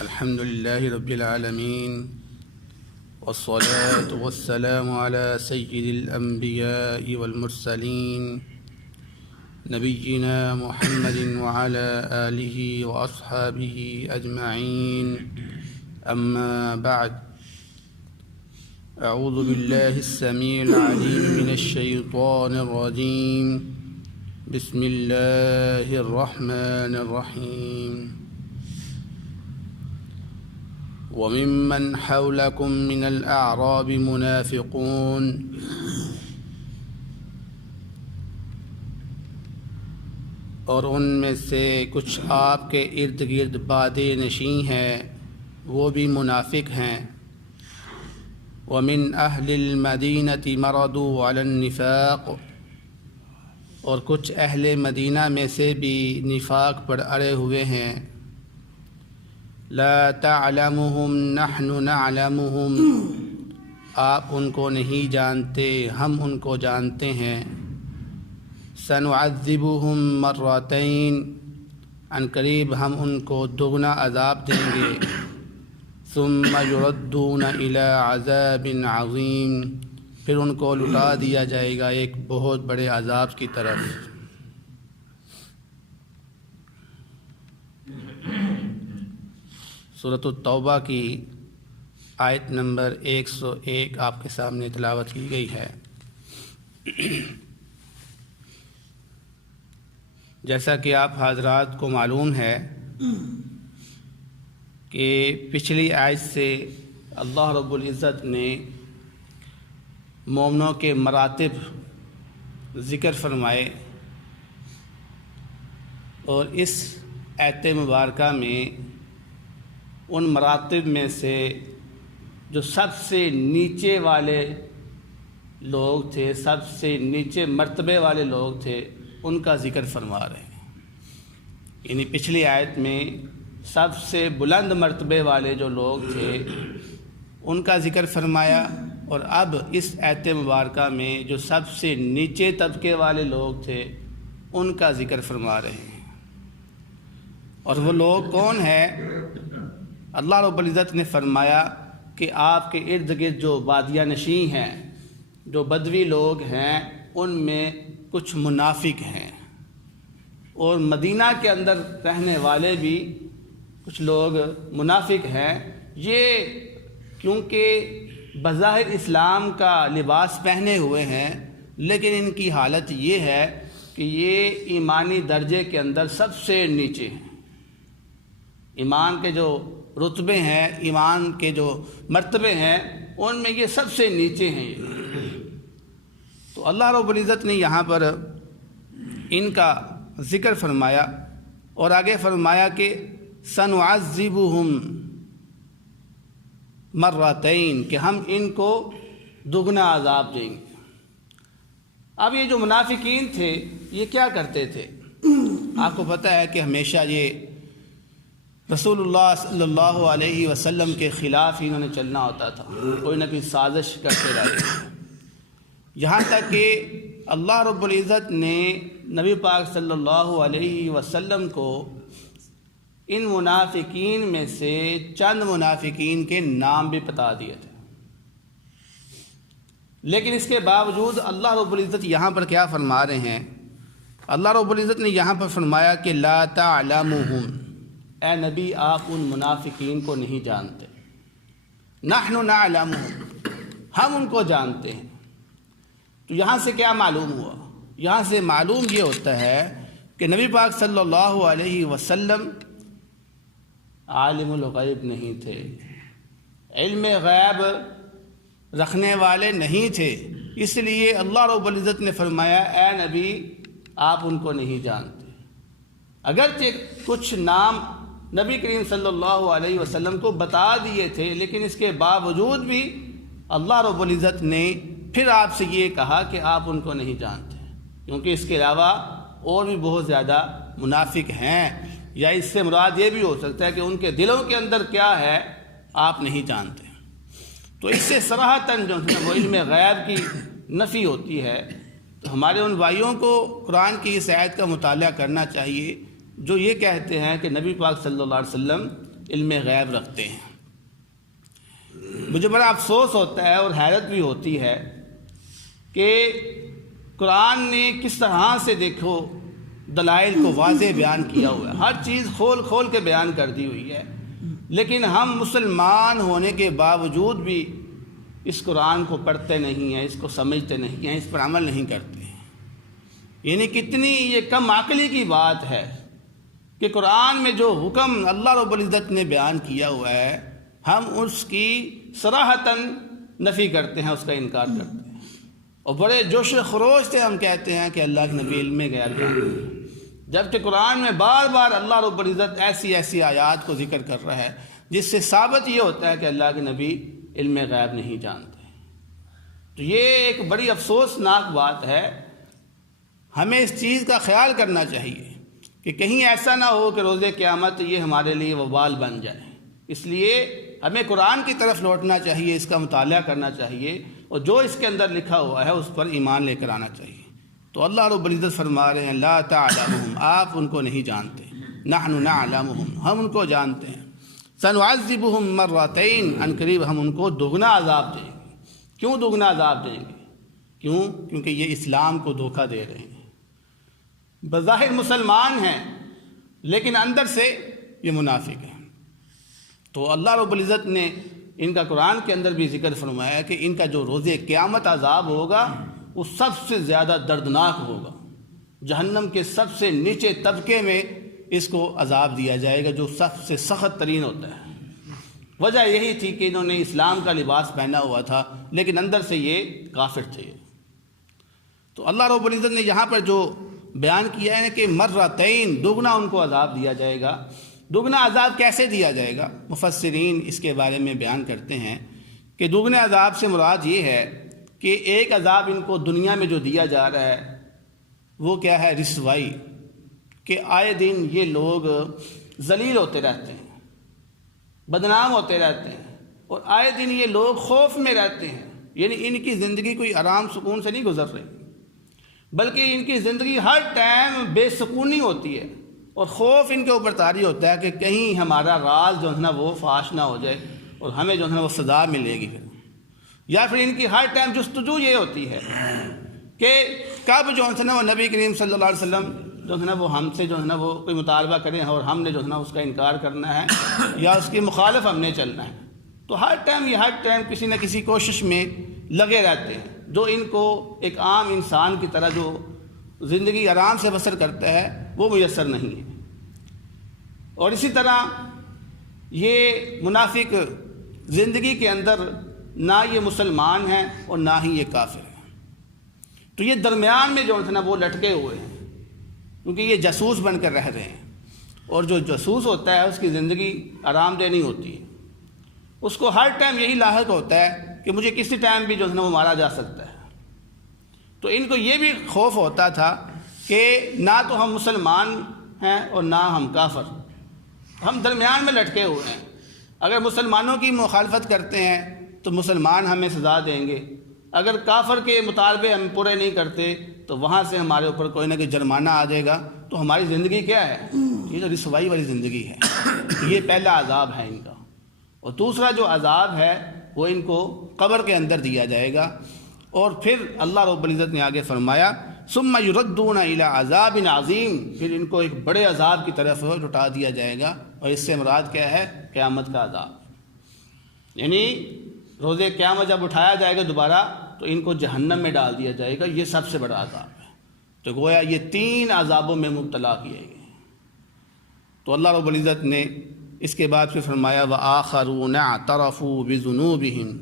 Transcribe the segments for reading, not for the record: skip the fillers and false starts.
الحمد لله رب العالمين والصلاة والسلام على سيد الأنبياء والمرسلين نبينا محمد وعلى آله وأصحابه أجمعين. أما بعد، أعوذ بالله السميع العليم من الشيطان الرجيم. بسم الله الرحمن الرحيم. وممن حولكم من الأعراب منافقون. اور ان میں سے کچھ آپ کے ارد گرد بادے نشیں ہیں، وہ بھی منافق ہیں. ومن اہل المدینہ مردوا علی النفاق. اور کچھ اہل مدینہ میں سے بھی نفاق پر اڑے ہوئے ہیں. لا تعلمهم نحن نعلمهم. آپ ان کو نہیں جانتے، ہم ان کو جانتے ہیں. سنعذبهم مرتين. ان قریب ہم ان کو دگنا عذاب دیں گے. ثم يردون الى عذاب عظیم. پھر ان کو لٹا دیا جائے گا ایک بہت بڑے عذاب کی طرف. سورۃ التوبہ کی آیت نمبر 101 آپ کے سامنے تلاوت کی گئی ہے. جیسا کہ آپ حضرات کو معلوم ہے کہ پچھلی آیت سے اللہ رب العزت نے مومنوں کے مراتب ذکر فرمائے، اور اس آیت مبارکہ میں ان مراتب میں سے جو سب سے نیچے والے لوگ تھے، سب سے نیچے مرتبے والے لوگ تھے، ان کا ذکر فرما رہے ہیں. یعنی پچھلی آیت میں سب سے بلند مرتبے والے جو لوگ تھے ان کا ذکر فرمایا، اور اب اس آیت مبارکہ میں جو سب سے نیچے طبقے والے لوگ تھے ان کا ذکر فرما رہے ہیں. اور وہ لوگ کون ہیں؟ اللہ رب العزت نے فرمایا کہ آپ کے ارد گرد جو بادیہ نشین ہیں، جو بدوی لوگ ہیں، ان میں کچھ منافق ہیں. اور مدینہ کے اندر رہنے والے بھی کچھ لوگ منافق ہیں. یہ کیونکہ بظاہر اسلام کا لباس پہنے ہوئے ہیں، لیکن ان کی حالت یہ ہے کہ یہ ایمانی درجے کے اندر سب سے نیچے ہیں. ایمان کے جو رتبے ہیں، ایمان کے جو مرتبے ہیں، ان میں یہ سب سے نیچے ہیں. تو اللہ رب العزت نے یہاں پر ان کا ذکر فرمایا، اور آگے فرمایا کہ سنعذبهم مرتين، کہ ہم ان کو دگنا عذاب دیں گے. اب یہ جو منافقین تھے یہ کیا کرتے تھے؟ آپ کو پتہ ہے کہ ہمیشہ یہ رسول اللہ صلی اللہ علیہ وسلم کے خلاف ہی انہوں نے چلنا ہوتا تھا، کوئی نہ کوئی سازش کرتے رہے. یہاں تک کہ اللہ رب العزت نے نبی پاک صلی اللہ علیہ وسلم کو ان منافقین میں سے چند منافقین کے نام بھی بتا دیے تھے. لیکن اس کے باوجود اللہ رب العزت یہاں پر کیا فرما رہے ہیں؟ اللہ رب العزت نے یہاں پر فرمایا کہ لا تعلمهم. اے نبی، آپ ان منافقین کو نہیں جانتے. نحن نعلمهم، ہم ان کو جانتے ہیں. تو یہاں سے کیا معلوم ہوا؟ یہاں سے معلوم یہ ہوتا ہے کہ نبی پاک صلی اللہ علیہ وسلم عالم الغیب نہیں تھے، علم غیب رکھنے والے نہیں تھے. اس لیے اللہ رب العزت نے فرمایا اے نبی، آپ ان کو نہیں جانتے. اگرچہ کچھ نام نبی کریم صلی اللہ علیہ وسلم کو بتا دیے تھے، لیکن اس کے باوجود بھی اللہ رب العزت نے پھر آپ سے یہ کہا کہ آپ ان کو نہیں جانتے، کیونکہ اس کے علاوہ اور بھی بہت زیادہ منافق ہیں. یا اس سے مراد یہ بھی ہو سکتا ہے کہ ان کے دلوں کے اندر کیا ہے آپ نہیں جانتے. تو اس سے صراحتاً جو ہے وہ علم غیب کی نفی ہوتی ہے. تو ہمارے ان بھائیوں کو قرآن کی اس آیت کا مطالعہ کرنا چاہیے جو یہ کہتے ہیں کہ نبی پاک صلی اللہ علیہ وسلم علم غیب رکھتے ہیں۔ مجھے بڑا افسوس ہوتا ہے اور حیرت بھی ہوتی ہے کہ قرآن نے کس طرح سے دیکھو دلائل کو واضح بیان کیا ہوا ہے، ہر چیز کھول کھول کے بیان کر دی ہوئی ہے، لیکن ہم مسلمان ہونے کے باوجود بھی اس قرآن کو پڑھتے نہیں ہیں، اس کو سمجھتے نہیں ہیں، اس پر عمل نہیں کرتے ہیں۔ یعنی کتنی یہ کم عقلی کی بات ہے کہ قرآن میں جو حکم اللہ رب العزت نے بیان کیا ہوا ہے ہم اس کی صراحتاً نفی کرتے ہیں، اس کا انکار کرتے ہیں، اور بڑے جوش و خروش سے ہم کہتے ہیں کہ اللہ کے نبی علم غیب جانتے ہیں، جبکہ قرآن میں بار بار اللہ رب العزت ایسی ایسی آیات کو ذکر کر رہا ہے جس سے ثابت یہ ہوتا ہے کہ اللہ کے نبی علم غیب نہیں جانتے۔ تو یہ ایک بڑی افسوسناک بات ہے، ہمیں اس چیز کا خیال کرنا چاہیے کہ کہیں ایسا نہ ہو کہ روز قیامت یہ ہمارے لیے وبال بن جائے۔ اس لیے ہمیں قرآن کی طرف لوٹنا چاہیے، اس کا مطالعہ کرنا چاہیے، اور جو اس کے اندر لکھا ہوا ہے اس پر ایمان لے کر آنا چاہیے۔ تو اللہ رب العزت فرما رہے ہیں لا تعلمهم، آپ ان کو نہیں جانتے، نحن نعلمهم، ہم ان کو جانتے ہیں، سنعذبهم مرتين، ان قریب ہم ان کو دوگنا عذاب دیں گے۔ کیوں دوگنا عذاب دیں گے؟ کیونکہ یہ اسلام کو دھوکہ دے رہے ہیں، بظاہر مسلمان ہیں لیکن اندر سے یہ منافق ہیں۔ تو اللہ رب العزت نے ان کا قرآن کے اندر بھی ذکر فرمایا کہ ان کا جو روز قیامت عذاب ہوگا وہ سب سے زیادہ دردناک ہوگا، جہنم کے سب سے نیچے طبقے میں اس کو عذاب دیا جائے گا، جو سب سے سخت ترین ہوتا ہے۔ وجہ یہی تھی کہ انہوں نے اسلام کا لباس پہنا ہوا تھا لیکن اندر سے یہ کافر تھے۔ تو اللہ رب العزت نے یہاں پر جو بیان کیا ہے کہ مرتين، دوگنا ان کو عذاب دیا جائے گا۔ دوگنا عذاب کیسے دیا جائے گا؟ مفسرین اس کے بارے میں بیان کرتے ہیں کہ دوگنے عذاب سے مراد یہ ہے کہ ایک عذاب ان کو دنیا میں جو دیا جا رہا ہے وہ کیا ہے؟ رسوائی، کہ آئے دن یہ لوگ ذلیل ہوتے رہتے ہیں، بدنام ہوتے رہتے ہیں، اور آئے دن یہ لوگ خوف میں رہتے ہیں، یعنی ان کی زندگی کوئی آرام سکون سے نہیں گزر رہی، بلکہ ان کی زندگی ہر ٹائم بے سکونی ہوتی ہے، اور خوف ان کے اوپر طاری ہوتا ہے کہ کہیں ہمارا راز جو ہے نا وہ فاش نہ ہو جائے اور ہمیں جو ہے نا وہ سزا ملے گی پھر۔ یا پھر ان کی ہر ٹائم جستجو یہ ہوتی ہے کہ کب جو ہے نا وہ نبی کریم صلی اللہ علیہ وسلم جو ہے نا وہ ہم سے جو ہے نا وہ کوئی مطالبہ کریں اور ہم نے جو ہے نا اس کا انکار کرنا ہے یا اس کی مخالف ہم نے چلنا ہے۔ تو ہر ٹائم کسی نہ کسی کوشش میں لگے رہتے ہیں، جو ان کو ایک عام انسان کی طرح جو زندگی آرام سے بسر کرتا ہے وہ میسر نہیں ہے۔ اور اسی طرح یہ منافق زندگی کے اندر نہ یہ مسلمان ہیں اور نہ ہی یہ کافر ہیں، تو یہ درمیان میں جو ہے نا وہ لٹکے ہوئے ہیں، کیونکہ یہ جاسوس بن کر رہ رہے ہیں، اور جو جاسوس ہوتا ہے اس کی زندگی آرام دہ نہیں ہوتی ہے، اس کو ہر ٹائم یہی لاحق ہوتا ہے کہ مجھے کسی ٹائم بھی جو ہے نا وہ مارا جا سکتا ہے۔ تو ان کو یہ بھی خوف ہوتا تھا کہ نہ تو ہم مسلمان ہیں اور نہ ہم کافر، ہم درمیان میں لٹکے ہوئے ہیں، اگر مسلمانوں کی مخالفت کرتے ہیں تو مسلمان ہمیں سزا دیں گے، اگر کافر کے مطالبے ہم پورے نہیں کرتے تو وہاں سے ہمارے اوپر کوئی نہ کوئی جرمانہ آ جائے گا، تو ہماری زندگی کیا ہے؟ یہ تو رسوائی والی زندگی ہے۔ یہ پہلا عذاب ہے ان کا، اور دوسرا جو عذاب ہے وہ ان کو قبر کے اندر دیا جائے گا، اور پھر اللہ رب العزت نے آگے فرمایا ثم یردون الی عذاب عظیم، پھر ان کو ایک بڑے عذاب کی طرف لٹا دیا جائے گا، اور اس سے مراد کیا ہے؟ قیامت کا عذاب، یعنی روز قیامت جب اٹھایا جائے گا دوبارہ تو ان کو جہنم میں ڈال دیا جائے گا، یہ سب سے بڑا عذاب ہے۔ تو گویا یہ 3 عذابوں میں مبتلا کیے گئے۔ تو اللہ رب العزت نے اس کے بعد پھر فرمایا وآخرون اعترفوا بذنوبہم،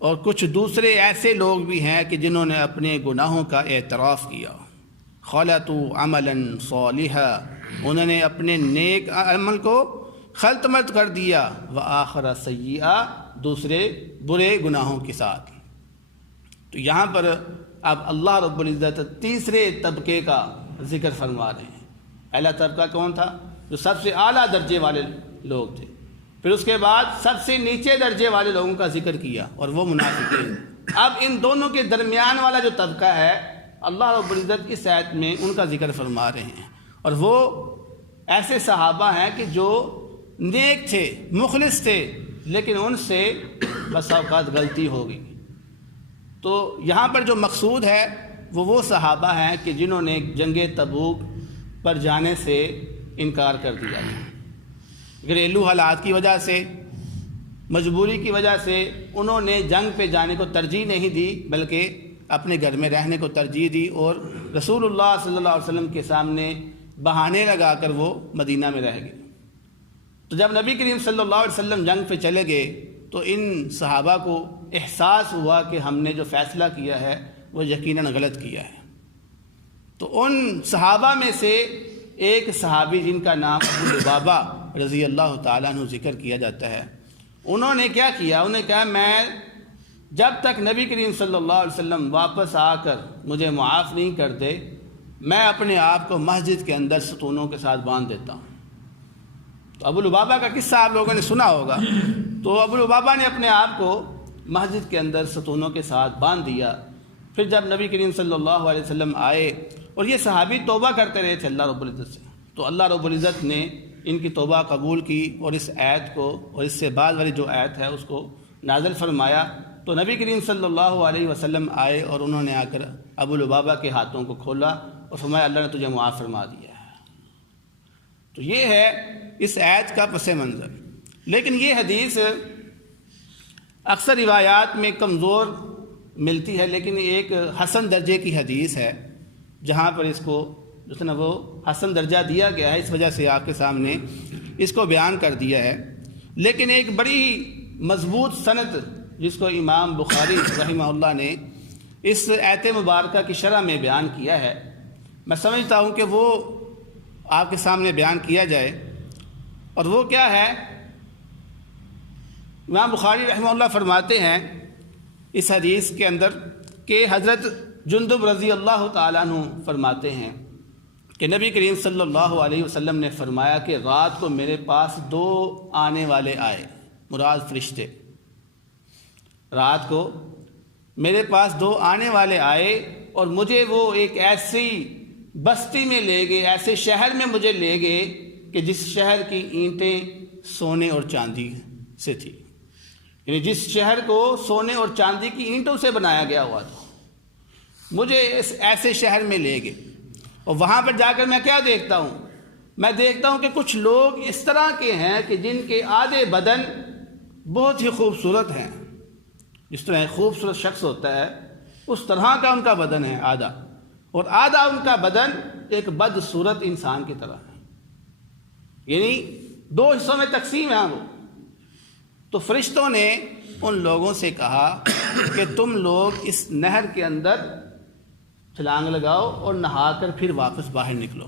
اور کچھ دوسرے ایسے لوگ بھی ہیں کہ جنہوں نے اپنے گناہوں کا اعتراف کیا، خلطوا عملا صالحا، انہوں نے اپنے نیک عمل کو خلط ملط کر دیا، وآخر سیئا، دوسرے برے گناہوں کے ساتھ۔ تو یہاں پر اب اللہ رب العزت تیسرے طبقے کا ذکر فرما رہے ہیں۔ پہلا طبقہ کون تھا؟ جو سب سے اعلیٰ درجے والے لوگ تھے، پھر اس کے بعد سب سے نیچے درجے والے لوگوں کا ذکر کیا اور وہ منافقین۔ اب ان دونوں کے درمیان والا جو طبقہ ہے اللہ رب العزت اس آیت میں ان کا ذکر فرما رہے ہیں، اور وہ ایسے صحابہ ہیں کہ جو نیک تھے، مخلص تھے، لیکن ان سے بس اوقات غلطی ہو گئی۔ تو یہاں پر جو مقصود ہے وہ صحابہ ہیں کہ جنہوں نے جنگ تبوک پر جانے سے انکار کر دیا، گھریلو حالات کی وجہ سے، مجبوری کی وجہ سے انہوں نے جنگ پہ جانے کو ترجیح نہیں دی، بلکہ اپنے گھر میں رہنے کو ترجیح دی، اور رسول اللہ صلی اللہ علیہ وسلم کے سامنے بہانے لگا کر وہ مدینہ میں رہ گئے۔ تو جب نبی کریم صلی اللہ علیہ وسلم جنگ پہ چلے گئے تو ان صحابہ کو احساس ہوا کہ ہم نے جو فیصلہ کیا ہے وہ یقیناً غلط کیا ہے۔ تو ان صحابہ میں سے ایک صحابی جن کا نام ابو لبابہ رضی اللہ تعالیٰ عنہ ذکر کیا جاتا ہے، انہوں نے کیا کیا؟ انہوں نے کہا میں جب تک نبی کریم صلی اللہ علیہ وسلم واپس آ کر مجھے معاف نہیں کرتے، میں اپنے آپ کو مسجد کے اندر ستونوں کے ساتھ باندھ دیتا ہوں۔ تو ابو لبابہ کا قصہ آپ لوگوں نے سنا ہوگا۔ تو ابو لبابہ نے اپنے آپ کو مسجد کے اندر ستونوں کے ساتھ باندھ دیا۔ پھر جب نبی کریم صلی اللہ علیہ وسلم آئے، اور یہ صحابی توبہ کرتے رہے تھے اللہ رب العزت سے، تو اللہ رب العزت نے ان کی توبہ قبول کی اور اس آیت کو، اور اس سے بعد والی جو آیت ہے اس کو نازل فرمایا۔ تو نبی کریم صلی اللہ علیہ وسلم آئے اور انہوں نے آ کر ابو لبابہ کے ہاتھوں کو کھولا اور فرمایا اللہ نے تجھے معاف فرما دیا ہے۔ تو یہ ہے اس آیت کا پس منظر۔ لیکن یہ حدیث اکثر روایات میں کمزور ملتی ہے، لیکن ایک حسن درجے کی حدیث ہے، جہاں پر اس کو جو ہے نا وہ حسن درجہ دیا گیا ہے، اس وجہ سے آپ کے سامنے اس کو بیان کر دیا ہے۔ لیکن ایک بڑی مضبوط سند جس کو امام بخاری رحمہ اللہ نے اس آیت مبارکہ کی شرح میں بیان کیا ہے، میں سمجھتا ہوں کہ وہ آپ کے سامنے بیان کیا جائے۔ اور وہ کیا ہے؟ امام بخاری رحمہ اللہ فرماتے ہیں اس حدیث کے اندر کہ حضرت جندب رضی اللہ تعالیٰ عنہ فرماتے ہیں کہ نبی کریم صلی اللہ علیہ وسلم نے فرمایا کہ رات کو میرے پاس 2 آنے والے آئے، مراد فرشتے۔ رات کو میرے پاس 2 آنے والے آئے اور مجھے وہ ایک ایسی بستی میں لے گئے، ایسے شہر میں مجھے لے گئے کہ جس شہر کی اینٹیں سونے اور چاندی سے تھی، یعنی جس شہر کو سونے اور چاندی کی اینٹوں سے بنایا گیا ہوا تھا، مجھے اس ایسے شہر میں لے گئے۔ اور وہاں پر جا کر میں کیا دیکھتا ہوں؟ میں دیکھتا ہوں کہ کچھ لوگ اس طرح کے ہیں کہ جن کے آدھے بدن بہت ہی خوبصورت ہیں، جس طرح ایک خوبصورت شخص ہوتا ہے اس طرح کا ان کا بدن ہے آدھا، اور آدھا ان کا بدن ایک بدصورت انسان کی طرح ہے، یعنی 2 حصوں میں تقسیم ہے وہ۔ تو فرشتوں نے ان لوگوں سے کہا کہ تم لوگ اس نہر کے اندر چھلانگ لگاؤ اور نہا کر پھر واپس باہر نکلو۔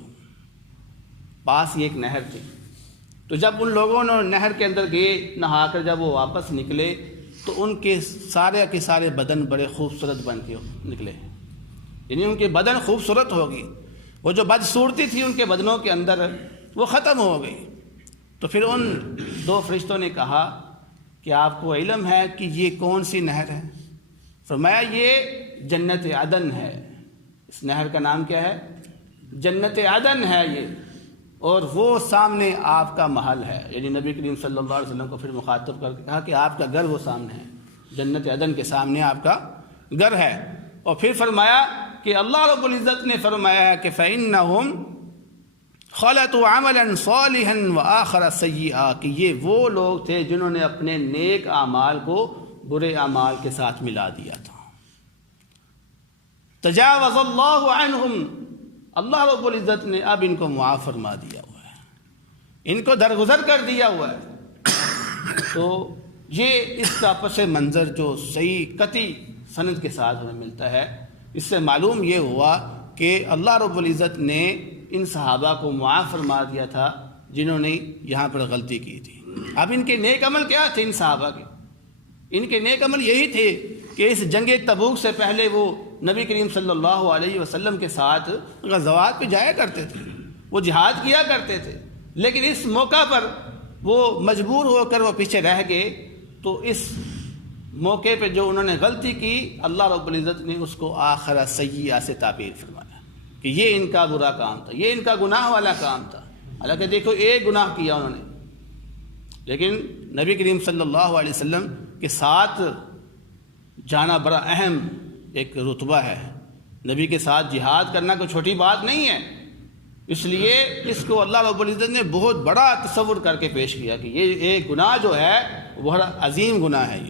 پاس ہی ایک نہر تھی۔ تو جب ان لوگوں نے نہر کے اندر گئے، نہا کر جب وہ واپس نکلے تو ان کے سارے بدن بڑے خوبصورت بن کے نکلے، یعنی ان کے بدن خوبصورت ہوگی، وہ جو بدصورتی تھی ان کے بدنوں کے اندر وہ ختم ہو گئی۔ تو پھر ان 2 فرشتوں نے کہا کہ آپ کو علم ہے کہ یہ کون سی نہر ہے؟ فرمایا یہ جنت عدن ہے۔ اس نہر کا نام کیا ہے؟ جنت عدن ہے یہ، اور وہ سامنے آپ کا محل ہے، یعنی نبی کریم صلی اللہ علیہ وسلم کو پھر مخاطب کر کے کہا کہ آپ کا گھر وہ سامنے ہے، جنت عدن کے سامنے آپ کا گھر ہے۔ اور پھر فرمایا کہ اللہ رب العزت نے فرمایا کہ فَإِنَّهُمْ خَلَطُوا عَمَلًا صَالِحًا وَآخَرَ سَيِّئًا، کہ یہ وہ لوگ تھے جنہوں نے اپنے نیک اعمال کو برے اعمال کے ساتھ ملا دیا تھا۔ تجاوز اللہ عنہم، اللہ رب العزت نے اب ان کو معاف فرما دیا ہوا ہے، ان کو درگزر کر دیا ہوا ہے۔ تو یہ اس کا پس منظر جو صحیح قطعی سند کے ساتھ ہمیں ملتا ہے، اس سے معلوم یہ ہوا کہ اللہ رب العزت نے ان صحابہ کو معاف فرما دیا تھا جنہوں نے یہاں پر غلطی کی تھی۔ اب ان کے نیک عمل کیا تھے؟ ان صحابہ کے ان کے نیک عمل یہی تھے کہ اس جنگ تبوک سے پہلے وہ نبی کریم صلی اللہ علیہ وسلم کے ساتھ غزوات پہ جایا کرتے تھے، وہ جہاد کیا کرتے تھے، لیکن اس موقع پر وہ مجبور ہو کر وہ پیچھے رہ گئے۔ تو اس موقع پہ جو انہوں نے غلطی کی، اللہ رب العزت نے اس کو آخرہ سیئہ سے تعبیر فرمایا کہ یہ ان کا برا کام تھا، یہ ان کا گناہ والا کام تھا۔ حالانکہ دیکھو ایک گناہ کیا انہوں نے، لیکن نبی کریم صلی اللہ علیہ وسلم کے ساتھ جانا بڑا اہم ایک رتبہ ہے. نبی کے ساتھ جہاد کرنا کوئی چھوٹی بات نہیں ہے. اس لیے اس کو اللہ رب العزت نے بہت بڑا تصور کر کے پیش کیا کہ یہ ایک گناہ جو ہے وہ بڑا عظیم گناہ ہے.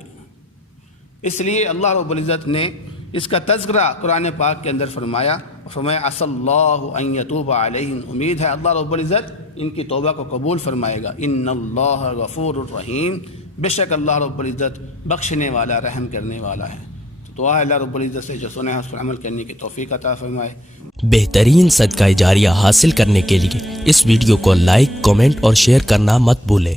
اس لیے اللہ رب العزت نے اس کا تذکرہ قرآن پاک کے اندر فرمایا عسى اللہ ان یتوب علیہم. امید ہے اللہ رب العزت ان کی توبہ کو قبول فرمائے گا. ان اللہ غفور الرحیم. بے شک اللہ رب العزت بخشنے والا رحم کرنے والا ہے. تو دعا ہے اللہ رب العزت سے جو سنا ہے اس پر عمل کرنے کی توفیق عطا فرمائے. بہترین صدقہ جاریہ حاصل کرنے کے لیے اس ویڈیو کو لائک، کمنٹ اور شیئر کرنا مت بھولیں.